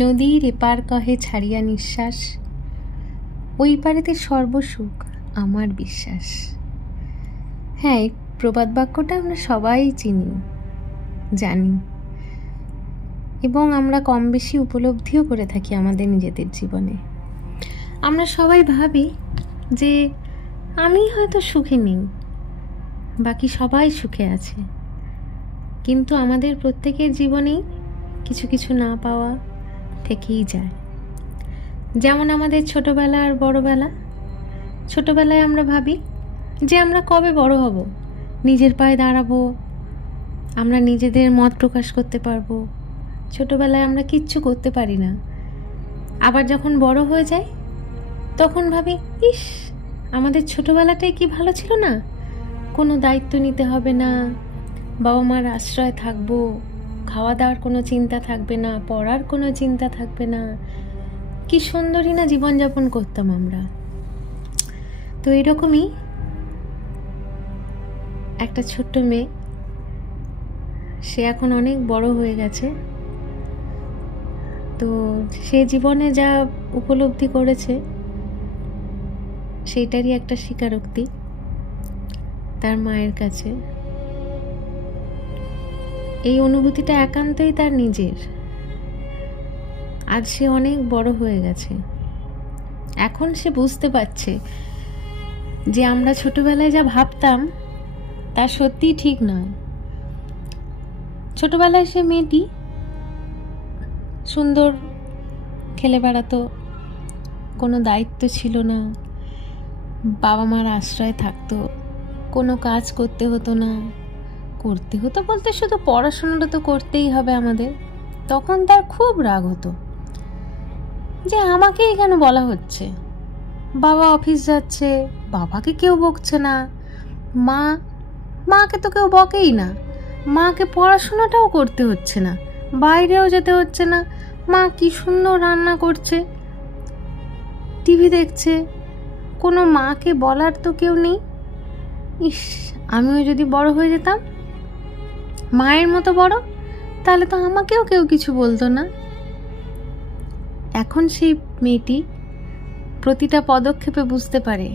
নদীর এপার কহে ছাড়িয়া নিঃশ্বাস, ওই পারেতে সর্বসুখ আমার বিশ্বাস। হ্যাঁ, এই প্রবাদ বাক্যটা আমরা সবাই চিনি, জানি, এবং আমরা কম বেশি উপলব্ধিও করে থাকি আমাদের নিজেদের জীবনে। আমরা সবাই ভাবি যে আমি হয়তো সুখে নেই, বাকি সবাই সুখে আছে। কিন্তু আমাদের প্রত্যেকের জীবনেই কিছু কিছু না পাওয়া থেকেই যায়। যেমন আমাদের ছোটোবেলা আর বড়োবেলা। ছোটোবেলায় আমরা ভাবি যে আমরা কবে বড় হব, নিজের পায়ে দাঁড়াবো, আমরা নিজেদের মত প্রকাশ করতে পারবো। ছোটোবেলায় আমরা কিচ্ছু করতে পারি না। আবার যখন বড় হয়ে যায় তখন ভাবি, ইস, আমাদের ছোটোবেলাটাই কি ভালো ছিল না, কোনো দায়িত্ব নিতে হবে না, বাবা মার আশ্রয় থাকবো, খাওয়া দাওয়ার কোনো চিন্তা থাকবে না, পড়ার কোনো চিন্তা থাকবে না, কি সুন্দরই না জীবনযাপন করতাম আমরা। তো এরকমই একটা ছোট্ট মেয়ে, সে এখন অনেক বড় হয়ে গেছে। তো সে জীবনে যা উপলব্ধি করেছে সেইটারই একটা স্বীকারোক্তি তার মায়ের কাছে। এই অনুভূতিটা একান্তই তার নিজের। আজ সে অনেক বড় হয়ে গেছে, এখন সে বুঝতে পারছে যে আমরা ছোটবেলায় যা ভাবতাম তা সত্যিই ঠিক নয়। ছোটবেলায় সে মেয়েটি সুন্দর খেলে বেড়াতো, কোনো দায়িত্ব ছিল না, বাবা মার আশ্রয় থাকতো, কোনো কাজ করতে হতো না। করতে হতো বলতে শুধু পড়াশোনাটা তো করতেই হবে আমাদের। তখন তার খুব রাগ হতো যে আমাকেই কেন বলা হচ্ছে, বাবা অফিস যাচ্ছে, বাবাকে কেউ বকছে না, মাকে তো কেউ বকেই না, মাকে পড়াশোনাটাও করতে হচ্ছে না, বাইরেও যেতে হচ্ছে না, মা কি সুন্দর রান্না করছে, টিভি দেখছে, কোনো মাকে বলার তো কেউ নেই। ইস, আমিও যদি বড় হয়ে যেতাম মায়ের মতো বড়, তাহলে তো আমাকেও কেউ কিছু বলতো না। এখন সেই মেয়েটি প্রতিটা পদক্ষেপে বুঝতে পারে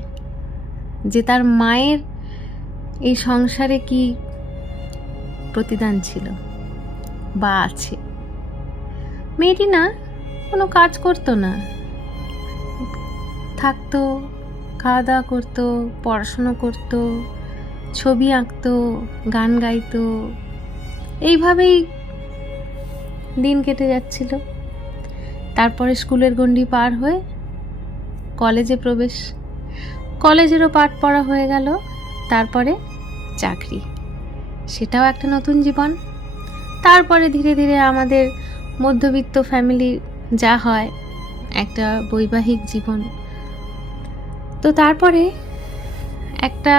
যে তার মায়ের এই সংসারে কি প্রতিদান ছিল বা আছে। মেয়েটি না কোনো কাজ করতো না, থাকতো, খাওয়া দাওয়া করতো, পড়াশুনো করতো, ছবি আঁকতো, গান গাইতো, এইভাবেই দিন কেটে যাচ্ছিল। তারপরে স্কুলের গণ্ডি পার হয়ে কলেজে প্রবেশ, কলেজেরও পাঠ পড়া হয়ে গেল, তারপরে চাকরি, সেটাও একটা নতুন জীবন। তারপরে ধীরে ধীরে আমাদের মধ্যবিত্ত ফ্যামিলি যা হয়, একটা বৈবাহিক জীবন। তো তারপরে একটা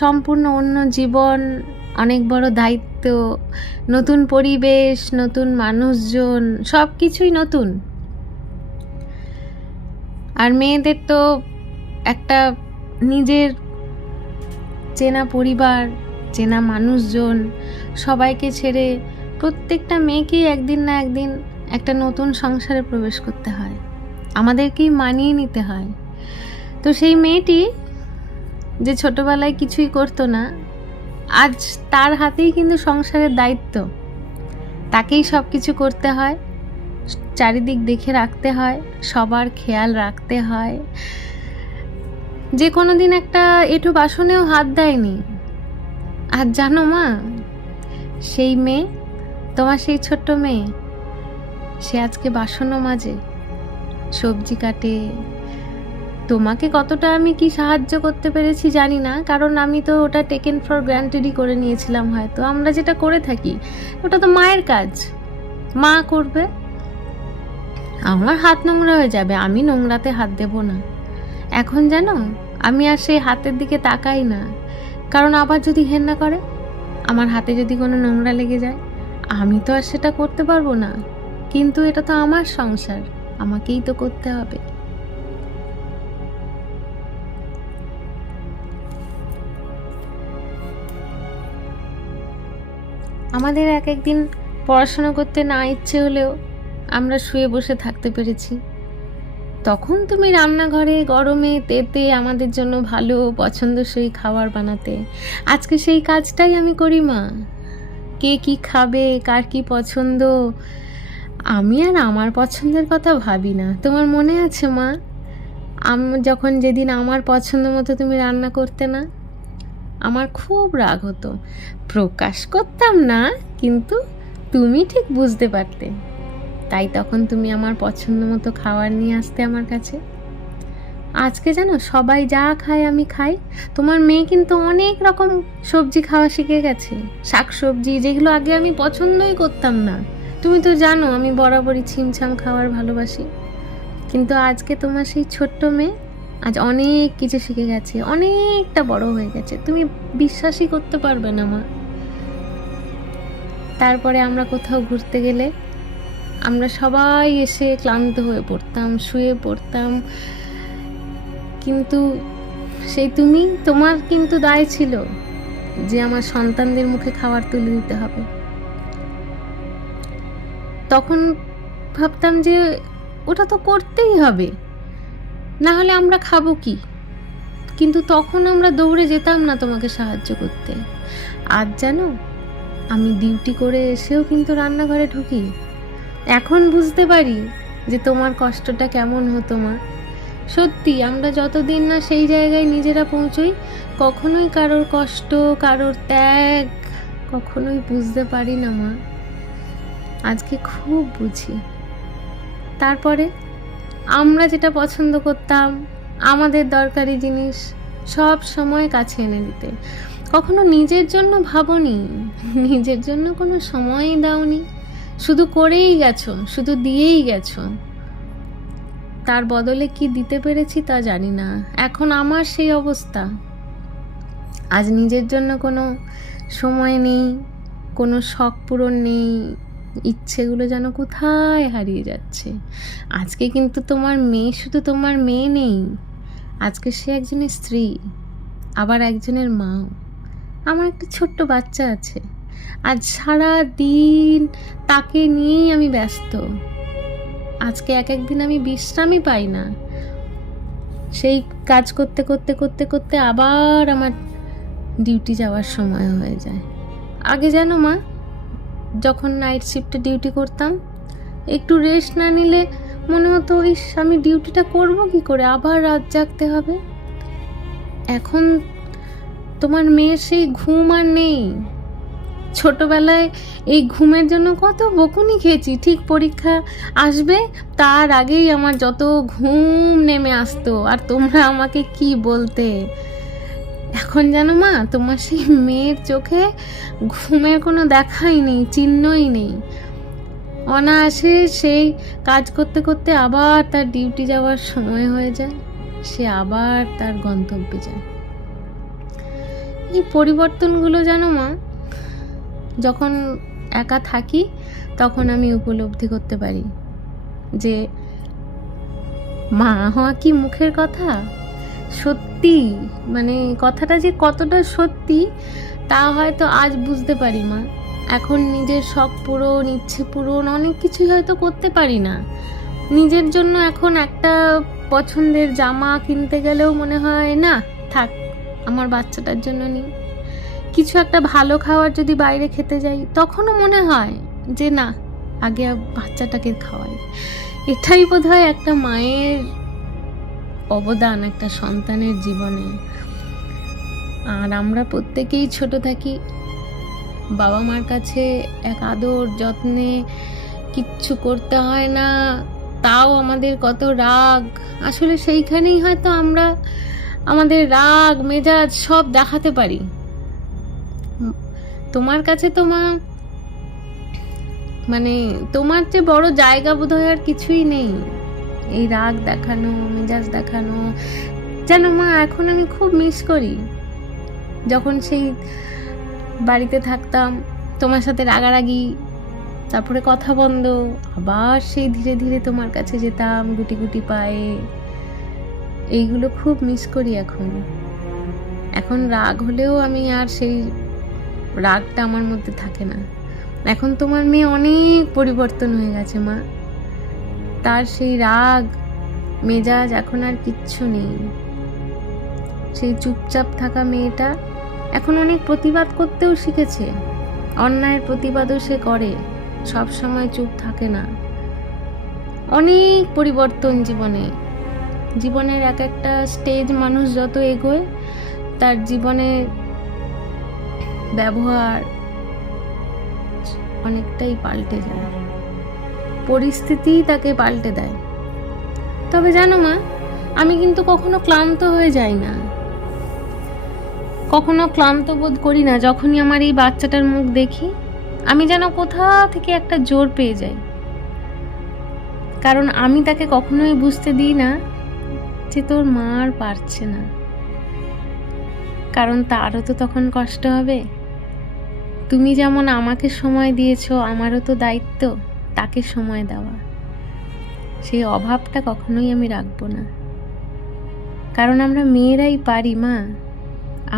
সম্পূর্ণ অন্য জীবন, অনেক বড় দায়িত্ব, নতুন পরিবেশ, নতুন মানুষজন, সব কিছুই নতুন। আর মেয়েদের তো একটা নিজের চেনা পরিবার, চেনা মানুষজন, সবাইকে ছেড়ে প্রত্যেকটা মেয়েকেই একদিন না একদিন একটা নতুন সংসারে প্রবেশ করতে হয়, আমাদেরকেই মানিয়ে নিতে হয়। তো সেই মেয়েটি যে ছোটবেলায় কিছুই করতো না, আজ তার হাতেই কিন্তু সংসারের দায়িত্ব, তাকেই সব কিছু করতে হয়, চারিদিক দেখে রাখতে হয়, সবার খেয়াল রাখতে হয়। যে কোনো দিন একটা এঁঠো বাসনেও হাত দেয়নি। আর জানো মা, সেই মেয়ে, তোমার সেই ছোট্ট মেয়ে, সে আজকে বাসনও মাজে, সবজি কাটে। তোমাকে কতটা আমি কি সাহায্য করতে পেরেছি জানি না, কারণ আমি তো ওটা টেকেন ফর গ্রান্টেডই করে নিয়েছিলাম। হয়তো আমরা যেটা করে থাকি ওটা তো মায়ের কাজ, মা করবে। আমার হাত নোংরা হয়ে যাবে, আমি নোংরাতে হাত দেব না। এখন জানো, আমি আর সেই হাতের দিকে তাকাই না, কারণ আবার যদি ঘেন্না করে, আমার হাতে যদি কোনো নোংরা লেগে যায়, আমি তো আর সেটা করতে পারবো না। কিন্তু এটা তো আমার সংসার, আমাকেই তো করতে হবে। আমাদের এক একদিন পড়াশোনা করতে না ইচ্ছে হলেও আমরা শুয়ে বসে থাকতে পেরেছি। তখন তুমি রান্নাঘরে গরমে তেতে আমাদের জন্য ভালো পছন্দসই খাবার বানাতে। আজকে সেই কাজটাই আমি করি মা। কে কি খাবে, কার কি পছন্দ, আমি আর আমার পছন্দের কথা ভাবি না। তোমার মনে আছে মা, যখন যেদিন আমার পছন্দ মতো তুমি রান্না করতে না, আমার খুব রাগ হতো। প্রকাশ করতাম না, কিন্তু তুমি ঠিক বুঝতে পারতে। তাই তখন তুমি আমার পছন্দ মতো খাবার নিয়ে আসতে আমার কাছে। আজকে জানো, সবাই যা খায় আমি খাই। তোমার মেয়ে কিন্তু অনেক রকম সবজি খাওয়া শিখে গেছে, শাক সবজি, যেগুলো আগে আমি পছন্দই করতাম না। তুমি তো জানো আমি বরাবরই ছিমছাম খাবার ভালোবাসি। কিন্তু আজকে তোমার সেই ছোট্ট মেয়ে আজ অনেক কিছু শিখে গেছে, অনেকটা বড় হয়ে গেছে, তুমি বিশ্বাসই করতে পারবে না মা। তারপরে আমরা কোথাও ঘুরতে গেলে আমরা সবাই এসে ক্লান্ত হয়ে পড়তাম, শুয়ে পড়তাম, কিন্তু সেই তোমার কিন্তু দায় ছিল যে আমার সন্তানদের মুখে খাবার তুলে দিতে হবে। তখন ভাবতাম যে ওটা তো করতেই হবে, না হলে আমরা খাবো কি। কিন্তু তখন আমরা দৌড়ে যেতাম না তোমাকে সাহায্য করতে। আজ জানো, আমি ডিউটি করে এসেও কিন্তু রান্নাঘরে ঢুকি। এখন বুঝতে পারি যে তোমার কষ্টটা কেমন হতো মা। সত্যি, আমরা যতদিন না সেই জায়গায় নিজেরা পৌঁছই, কখনোই কারোর কষ্ট, কারোর ত্যাগ কখনোই বুঝতে পারি না মা। আজকে খুব বুঝি। তারপরে আমরা যেটা পছন্দ করতাম, আমাদের দরকারি জিনিস সব সময় কাছে এনে দিতে। কখনো নিজের জন্য ভাবনি, নিজের জন্য কোনো সময়ই দাওনি, শুধু করেই গেছো, শুধু দিয়েই গেছো। তার বদলে কি দিতে পেরেছি তা জানি না। এখন আমার সেই অবস্থা। আজ নিজের জন্য কোনো সময় নেই, কোনো শখ পূরণ নেই, ইচ্ছেগুলো যেন কোথায় হারিয়ে যাচ্ছে। আজকে কিন্তু তোমার মেয়ে শুধু তোমার মেয়ে নেই, আজকে সে একজনের স্ত্রী, আবার একজনের মা। আমার একটা ছোট্ট বাচ্চা আছে, আজ সারা দিন তাকে নিয়েই আমি ব্যস্ত। আজকে এক একদিন আমি বিশ্রামই পাই না। সেই কাজ করতে করতে করতে করতে আবার আমার ডিউটি যাওয়ার সময় হয়ে যায়। আগে জানো মা, যখন নাইট শিফটে ডিউটি করতাম, একটু রেস্ট না নিলে মনে হতো ইস, আমি ডিউটিটা করব কি করে, আবার রাত জাগতে হবে। এখন তোমার মেয়ের সেই ঘুম আর নেই। ছোটবেলায় এই ঘুমের জন্য কত বকুনি খেয়েছি। ঠিক পরীক্ষা আসবে তার আগেই আমার যত ঘুম নেমে আসতো, আর তোমরা আমাকে কি বলতে। এখন জানো মা, তোমার সেই মেয়ের চোখে ঘুমের কোনো দেখাই নেই, চিহ্নই নেই। অনায়াসে সেই কাজ করতে করতে আবার তার ডিউটি যাওয়ার সময় হয়ে যায়, সে আবার তার গন্তব্যে যায়। এই পরিবর্তনগুলো জানো মা, যখন একা থাকি তখন আমি উপলব্ধি করতে পারি যে মা হওয়া কি মুখের কথা, সত্যি মানে কথাটা যে কতটা সত্যি তা হয়তো আজ বুঝতে পারি মা। এখন নিজের শখ পূরণ, ইচ্ছে পূরণ, অনেক কিছুই হয়তো করতে পারি না। নিজের জন্য এখন একটা পছন্দের জামা কিনতে গেলেও মনে হয় না, থাক, আমার বাচ্চাটার জন্য নিই। কিছু একটা ভালো খাবার যদি বাইরে খেতে যাই, তখনও মনে হয় যে না, আগে বাচ্চাটাকে খাওয়াই। এটাই বোধহয় একটা মায়ের অবদান একটা সন্তানের জীবনে। আর আমরা প্রত্যেকেই ছোট থাকি, বাবা মার কাছে এক আদর যত্নে, কিচ্ছু করতে হয় না, তাও আমাদের কত রাগ। আসলে সেইখানেই হয়তো আমরা আমাদের রাগ মেজাজ সব দেখাতে পারি। তোমার কাছে তো মা, মানে তোমার যে বড় জায়গা বোধহয় আর কিছুই নেই এই রাগ দেখানো, মেজাজ দেখানো। জানো মা, এখন আমি খুব মিস করি যখন সেই বাড়িতে থাকতাম, তোমার সাথে রাগারাগি, তারপরে কথা বন্ধ, আবার সেই ধীরে ধীরে তোমার কাছে যেতাম গুটি গুটি পায়ে। এইগুলো খুব মিস করি এখন। এখন রাগ হলেও আমি আর সেই রাগটা আমার মধ্যে থাকে না। এখন তোমার মেয়ে অনেক পরিবর্তন হয়ে গেছে মা। তার সেই রাগ মেজাজ এখন আর কিচ্ছু নেই। সেই চুপচাপ থাকা মেয়েটা এখন অনেক প্রতিবাদ করতেও শিখেছে, অন্যায়ের প্রতিবাদও সে করে, সব সময় চুপ থাকে না। অনেক পরিবর্তন জীবনের এক একটা স্টেজ মানুষ যত এগোয় তার জীবনে ব্যবহার অনেকটাই পাল্টে যায়, পরিস্থিতি তাকে পাল্টে দেয়। তবে জানো মা, আমি কিন্তু কখনো ক্লান্ত হয়ে যাই না, কখনো ক্লান্ত বোধ করি না। যখনই আমার এই বাচ্চাটার মুখ দেখি আমি যেন কোথা থেকে একটা জোর পেয়ে যাই, কারণ আমি তাকে কখনোই বুঝতে দিই না যে তোর মা আর পারছে না, কারণ তারও তো তখন কষ্ট হবে। তুমি যেমন আমাকে সময় দিয়েছো, আমারও তো দায়িত্ব তাকে সময় দেওয়া। সেই অভাবটা কখনোই আমি রাখবো না, কারণ আমরা মেয়েরাই পারি মা,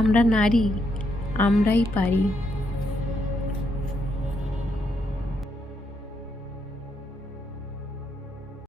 আমরা নারী, আমরাই পারি।